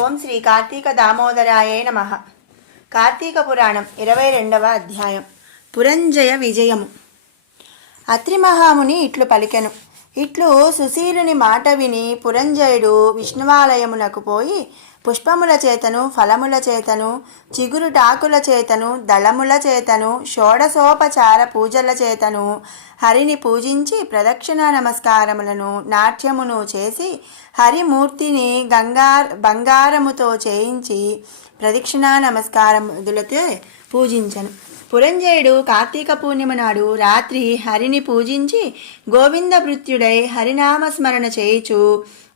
ఓం శ్రీ కార్తీక దామోదరాయే నమః. కార్తీక పురాణం 22వ అధ్యాయం. పురంజయ విజయము. అత్రి మహాముని ఇట్లు పలికెను. ఇట్లు సుశీలుని మాట విని పురంజయుడు విష్ణువాలయమునకు పోయి పుష్పముల చేతను, ఫలముల చేతను, చిగురుటాకుల చేతను, దళముల చేతను, షోడశోపచార పూజల చేతను హరిని పూజించి ప్రదక్షిణ నమస్కారములను నాట్యమును చేసి హరిమూర్తిని బంగారముతో చేయించి ప్రదక్షిణా నమస్కారములతో పూజించను. పురంజయుడు కార్తీక పూర్ణిమ నాడు రాత్రి హరిని పూజించి గోవింద భృత్యుడై హరినామస్మరణ చేయుచు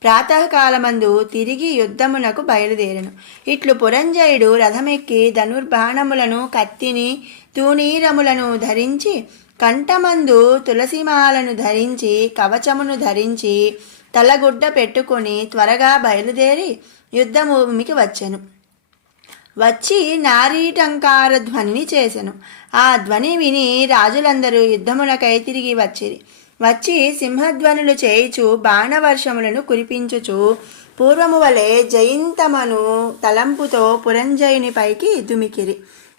ప్రాతకాలమందు తిరిగి యుద్ధమునకు బయలుదేరను. ఇట్లు పురంజయుడు రథమెక్కి ధనుర్బాణములను, కత్తిని, తూణీరములను ధరించి, కంఠమందు తులసిమాలను ధరించి, కవచమును ధరించి, తలగుడ్డ పెట్టుకొని త్వరగా బయలుదేరి యుద్ధభూమికి వచ్చెను. వచ్చి నారీటంకార ధ్వనిని చేసెను. ఆ ధ్వని విని రాజులందరూ యుద్ధమునకై తిరిగి వచ్చి సింహధ్వనులు చేయుచు బాణవర్షములను కురిపించుచు పూర్వము వలె జయింతమను తలంపుతో పురంజయుని పైకి దుమికిరి.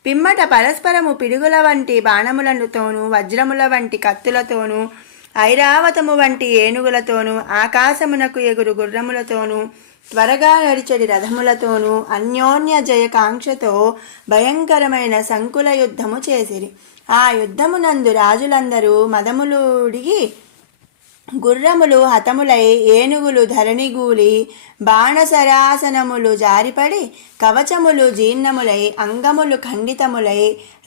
పిమ్మట పరస్పరము పిడుగుల వంటి బాణములతోనూ, వజ్రముల వంటి కత్తులతోనూ, ఐరావతము వంటి ఏనుగులతోనూ, ఆకాశమునకు ఎగురు గుర్రములతోనూ, త్వరగా నడిచడి రథములతోనూ అన్యోన్య జయకాంక్షతో భయంకరమైన సంకుల యుద్ధము చేసిరి. ఆ యుద్ధమునందు రాజులందరూ మదములుడిగి గుర్రములు హతములై, ఏనుగులు ధరణిగూలి, బాణసరాసనములు జారిపడి, కవచములు జీర్ణములై, అంగములు ఖండితములై,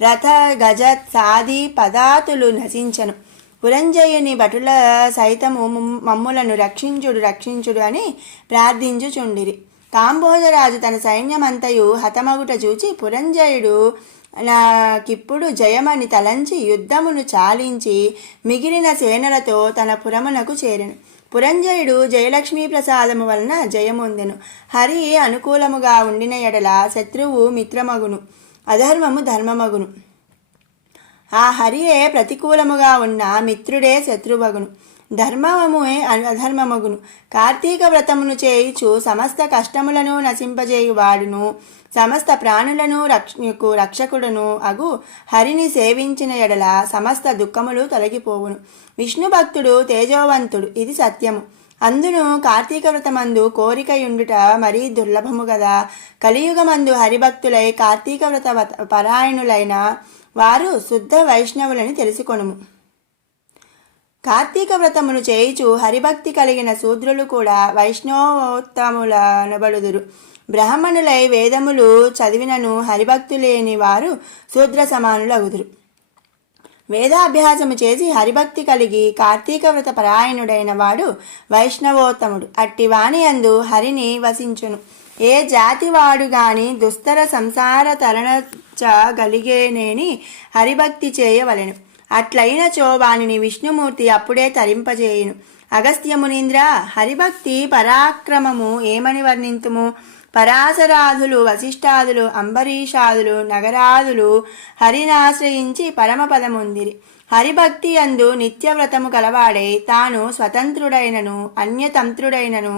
రథ గజ సాది పదాతులు నశించను. పురంజయుని భటుల సైతము మమ్ములను రక్షించుడు అని ప్రార్థించుచుండిరి. కాంబోజరాజు తన సైన్యమంతయు హతమగుట చూచి పురంజయుడు నాకిప్పుడు జయమని తలంచి యుద్ధమును చాలించి మిగిలిన సేనలతో తన పురమునకు చేరెను. పురంజయుడు జయలక్ష్మీ ప్రసాదము వలన జయమొందెను. హరి అనుకూలముగా ఉండిన ఎడల శత్రువు మిత్రమగును, అధర్మము ధర్మమగును. ఆ హరియే ప్రతికూలముగా ఉన్న మిత్రుడే శత్రువగును, ధర్మముయే అధర్మమగును. కార్తీక వ్రతమును చేయుచు సమస్త కష్టములను నశింపజేయువాడును, సమస్త ప్రాణులను రక్షకుడును అగు హరిని సేవించిన ఎడల సమస్త దుఃఖములు తొలగిపోవును. విష్ణు భక్తుడు తేజోవంతుడు, ఇది సత్యము. అందును కార్తీక వ్రతమందు కోరికయుండుట మరీ దుర్లభము గదా. కలియుగమందు హరిభక్తులై కార్తీక వ్రత పరాయణులైన వారు శుద్ధ వైష్ణవులని తెలుసుకొనుము. కార్తీక వ్రతమును చేయుచు హరిభక్తి కలిగిన శూద్రులు కూడా వైష్ణవోత్తములనబడుదురు. బ్రాహ్మణులై వేదములు చదివినను హరిభక్తు లేని వారు శూద్ర సమానులగుదురు. వేదాభ్యాసము చేసి హరిభక్తి కలిగి కార్తీక వ్రత పరాయణుడైన వాడు వైష్ణవోత్తముడు. అట్టి వాణి యందు హరిని వసించును. ఏ జాతివాడు గాని దుస్తర సంసార తరణగలిగేనేని హరిభక్తి చేయవలెను. అట్లయినచో వానిని విష్ణుమూర్తి అప్పుడే తరింపజేయును. అగస్త్య మునీంద్ర, హరిభక్తి పరాక్రమము ఏమని వర్ణింతుము? పరాశరాదులు, వశిష్ఠాదులు, అంబరీషాదులు, నగరాదులు హరినాశ్రయించి పరమపదముందిరి. హరిభక్తి యందు నిత్యవ్రతము కలవాడై తాను స్వతంత్రుడైనను అన్యతంత్రుడైనను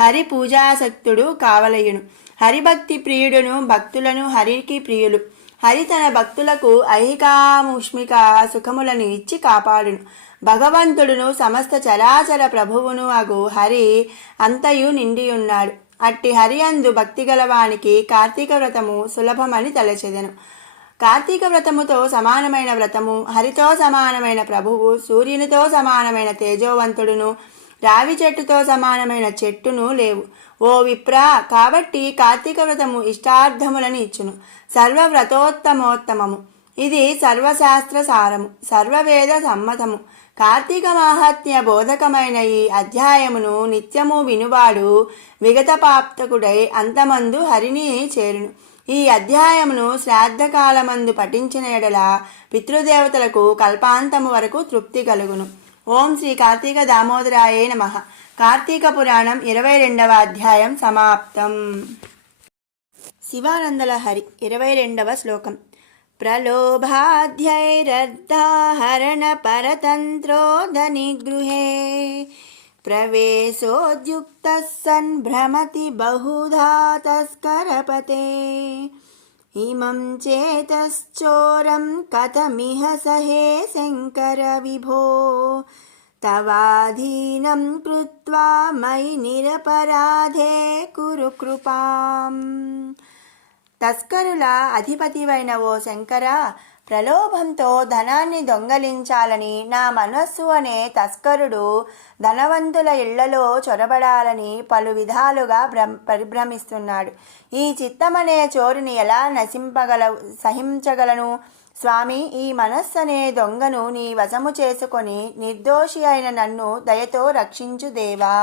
హరి పూజాసక్తుడు కావలయును. హరిభక్తి ప్రియుడును, భక్తులను హరికి ప్రియులు. హరి తన భక్తులకు ఐహికాముష్మిక సుఖములను ఇచ్చి కాపాడును. భగవంతుడును సమస్త చరాచర ప్రభువును అగు హరి అంతయు నిండియున్నాడు. అట్టి హరియందు భక్తి గలవానికి కార్తీక వ్రతము సులభమని తలచెదెను. కార్తీక వ్రతముతో సమానమైన వ్రతము, హరితో సమానమైన ప్రభువు, సూర్యునితో సమానమైన తేజోవంతుడును, రావి చెట్టుతో సమానమైన చెట్టును లేవు. ఓ విప్రా, కాబట్టి కార్తీక వ్రతము ఇష్టార్థములను ఇచ్చును. సర్వవ్రతోత్తమోత్తమము. ఇది సర్వశాస్త్ర సారము, సర్వవేద సమ్మతము. కార్తీక మాహాత్మ్య బోధకమైన ఈ అధ్యాయమును నిత్యము వినువాడు విగతపాప్తకుడై అంతమందు హరిని చేరును. ఈ అధ్యాయమును శ్రాద్ధకాలమందు పఠించిన ఎడల పితృదేవతలకు కల్పాంతము వరకు తృప్తి కలుగును. ఓం శ్రీ కార్తీక దామోదరాయే నమః. కార్తీక పురాణం 22వ అధ్యాయం సమాప్తం. శివానందలహరి 22వ శ్లోకం. ప్రలోభాధ్యైరర్ధాహరణ పరతంత్రోధ నిగృహే ప్రవేశోద్యుక్తः సన్ భ్రమతి బహుధా తస్కరపతే ఇమం చేతశ్చోరం కథమిహ సహే శంకర విభో తవాధీనం కృత్వా మయి నిరపరాధే కురు కృపాం. తస్కరుల అధిపతివైన ఓ శంకర, ప్రలోభంతో ధనాన్ని దొంగలించాలని నా మనస్సు అనే తస్కరుడు ధనవంతుల ఇళ్లలో చొరబడాలని పలు విధాలుగా పరిభ్రమిస్తున్నాడు. ఈ చిత్తమనే చోరుని ఎలా సహించగలను స్వామి? ఈ మనస్సనే దొంగను నీ వశము చేసుకొని నిర్దోషి అయిన నన్ను దయతో రక్షించు దేవా.